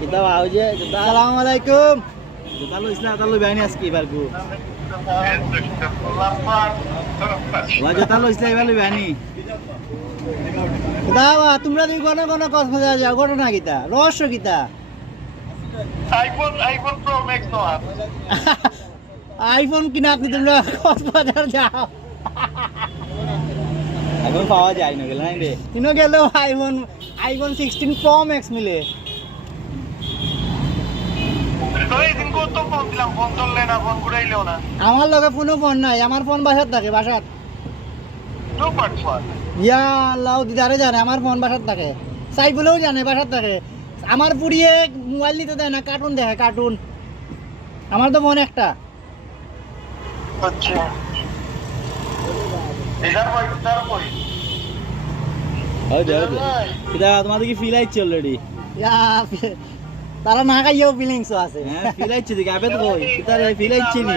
kita mau aja. Assalamualaikum. Kita lu istilah kita lu bayani aski barku. Wajah kita lu istilah lu bayani. Kita apa? Tumra di kono kosmos aja. Kono na kita. Rosho kita. iPhone Pro Max no আর iPhone কিনা আপনি তোমরা কক্সবাজার যাও এখন পাওয়া যায় না গেল না রে কিনো গেলেও আইফোন 16 Pro Max মিলে তো এই দিন কত ফোন দিলাম ফোন চললে না ফোন ঘুরাইলেও না আমার লগে ফোন নাই আমার ফোন বাসাত থাকে বাসাত তো পাটফোন ইয়া আল্লাহ দিদারে জানে আমার ফোন বাসাত থাকে সাইফুলও জানে বাসাত থাকে আমার পুরিয়ে মোবাইল নিতে দেয় না কার্টুন দেখে কার্টুন আমার তো ফোন একটা আচ্ছা এটার কই এটা তোমাদের কি ফিল আইছে অলরেডি তারা না খাইয়েও ফিলিংস আছে হ্যাঁ ফিল আইছে দিকে আবে তো কই তারা ফিল আইছে নি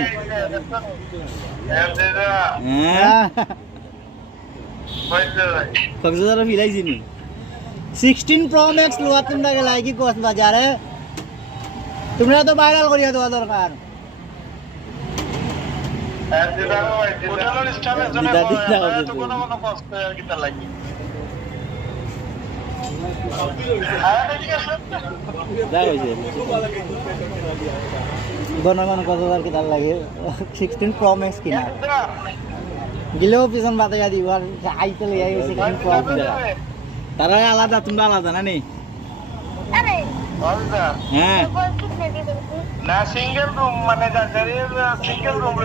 হ্যাঁ কক্সবাজার ফিল আইছে নি 16 Pro Max লোয়া তোমরা গেলা কি কক্সবাজারে তোমরা তো ভাইরাল করিয়া দেওয়া দরকার ওটানোর স্টাফের জন্য তো কোনো কষ্ট কিটা লাগি ঘন কক্সবাজার কি তার লাগে 16 Pro Max কিনা গিলেও পিছন বাতাইয়া দিব আর আইতে লইয়া 16 Pro Max তারা আলাদা তোমরা আলাদা না নি হ্যাঁ না সিঙ্গেল রুম মানে সিঙ্গেল রুম